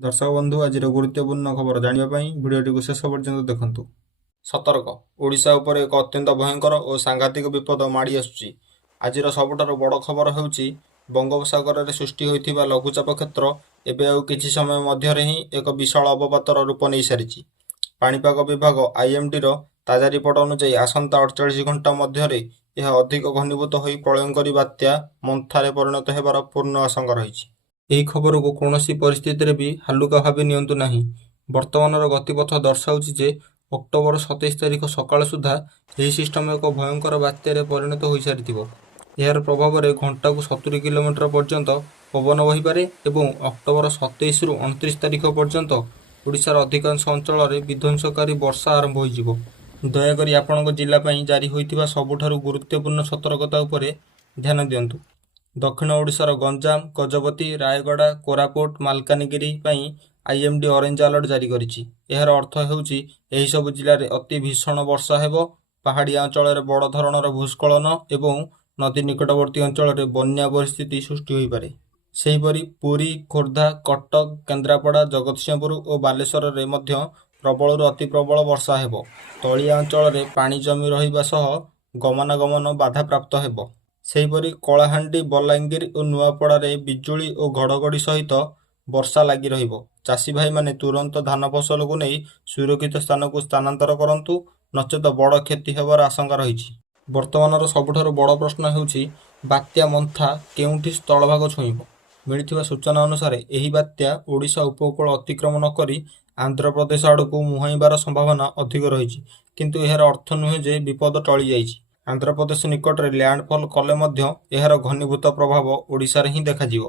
दर्शक बंधु आज गुरुत्वपूर्ण खबर जानापी भिडियो को शेष पर्यंत देखु। सतर्क ओडिशा उपर एक अत्यंत भयंकर और सांघातिक विपद माड़ी आसुची। आज सबुठारु बड़ खबर होउची बंगोपसागर में सृष्टि होइथिबा लघुचाप क्षेत्र एबे आउ किछि समय मध्य ही एक विशाल अवपातर रूप नहीं सारी। पाणीपाग विभाग IMD रो ताजा रिपोर्ट अनुसार आसंता 48 घंटा मध्य यह अधिक घनीभूत हो प्रलयंकारी बात्या मंथारे परिणत होबार पूर्ण आशंका रही। ଏହି ଖବରକୁ କୌଣସି ପରିସ୍ଥିତିରେ ବି ହାଲୁକା ଭାବେ ନିଅନ୍ତୁ ନାହିଁ। ବର୍ତ୍ତମାନର ଗତିପଥ ଦର୍ଶାଉଛି ଯେ ଅକ୍ଟୋବର 27 ତାରିଖ ସକାଳ ସୁଦ୍ଧା ଏହି ସିଷ୍ଟମ ଏକ ଭୟଙ୍କର ବାତ୍ୟାରେ ପରିଣତ ହୋଇସାରିଥିବ। ଏହାର ପ୍ରଭାବରେ ଘଣ୍ଟାକୁ 70 କିଲୋମିଟର ପର୍ଯ୍ୟନ୍ତ ପବନ ବହିପାରେ ଏବଂ ଅକ୍ଟୋବର 27ରୁ 29 ତାରିଖ ପର୍ଯ୍ୟନ୍ତ ଓଡ଼ିଶାର ଅଧିକାଂଶ ଅଞ୍ଚଳରେ ବିଧ୍ୱଂସକାରୀ ବର୍ଷା ଆରମ୍ଭ ହୋଇଯିବ। ଦୟାକରି ଆପଣଙ୍କ ଜିଲ୍ଲା ପାଇଁ ଜାରି ହୋଇଥିବା ସବୁଠାରୁ ଗୁରୁତ୍ୱପୂର୍ଣ୍ଣ ସତର୍କତା ଉପରେ ଧ୍ୟାନ ଦିଅନ୍ତୁ। दक्षिण ओडिशार गंजाम, गजपति, रायगड़ा, कोरापुट, मालकानगिरी पई IMD ऑरेंज अलर्ट जारी करिछि। एहार अर्थ हेउछि एही सब जिल्ला रे अति भीषण वर्षा हेबो, पहाड़िया अंचल रे बड़ धरणर भूस्खलन एवं नदी निकटवर्ती अंचल रे बन्या परिस्थिति सृष्टि होई पारे। सेहिपरि पुरी, खोर्धा, कटक, केन्द्रापड़ा, जगतसिंहपुर और बालेश्वर रे मध्य प्रबल अति प्रबल वर्षा हेबो। तलिया अंचल रे पानी जमी रहिबा सह गमनागमन बाधा प्राप्त हेबो। सेहिपरि कलाहांडी, बलांगीर और नुआपड़ारे बिजुली और घड़घड़ी सहित वर्षा लगी रहिबो। चाषी भाई माने तुरंत धान फसल को नहीं सुरक्षित स्थान को स्थानांतर करंतु, नचेत बड़ क्षति हेबार आशंका रही। वर्तमानर सबुठारु बड़ प्रश्न हेउछि बात्या मंथा केउंठी स्थलभाग छुईब। मिलिथिबा सूचना अनुसार एही बात्या ओडिशा उपकूल अतिक्रमण न करी आंध्र प्रदेश आड़कू मुहाइबार संभावना अधिक रही, किंतु एहार अर्थ नुहे जे विपद टली जाइछि। आंध्र प्रदेश निकट में लैंडफॉल कले मध्य एहार घनीभूत प्रभाव ओडिशा रे ही देखाजिवो।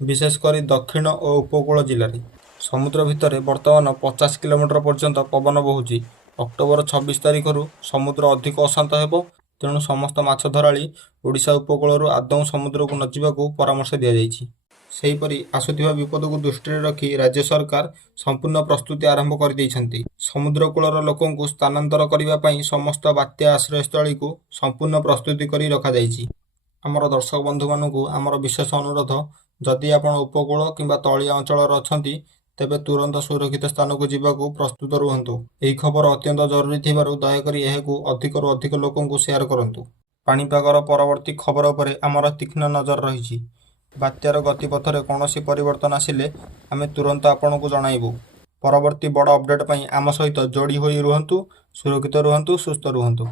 विशेषकर दक्षिण और उपकूल जिले में समुद्र भितर वर्तमान 50 किलोमीटर पर्यंत पवन बहुची। अक्टोबर 26 तारिख समुद्र अधिक अशांत हेबो, तेणु समस्त माछ धराली ओडिशा उपकूल आदौ समुद्र को न जावाकू परामर्श दिया जायछि। सेहीपरि आसुथिबा विपद को दृष्टि रखी राज्य सरकार संपूर्ण प्रस्तुति आरंभ कर दैछन्ति। समुद्रकूलर लोकंकु स्थानांतर करिबा पई समस्त बात्या आश्रयस्थली को संपूर्ण प्रस्तुति करी रखा जायछि। आमर दर्शक बंधु मानकु आमर विशेष अनुरोध, जदि आपण उपकूल किंबा तलिया अंचल अछंती तेबे तुरंत सुरक्षित स्थान को जीवाकू प्रस्तुत रुहंतु। एही खबर अत्यंत जरूरी थिबारु दयाकरी एहाकू अधिकरु अधिक लोकंकु शेयर करंतु। पाणीपागर परवर्ती खबर उपरे आमर तीक्ष्ण नजर रहिछि। बात्यार गतिपथरे कौनसी परिवर्तन आसिले आमे तुरंत आपनकु जणाइबु। परवर्ती बड़ अपडेट पई आम सहित जोड़ी होई रुहंतु। सुरक्षित रुहंतु, सुस्थ रुहंतु।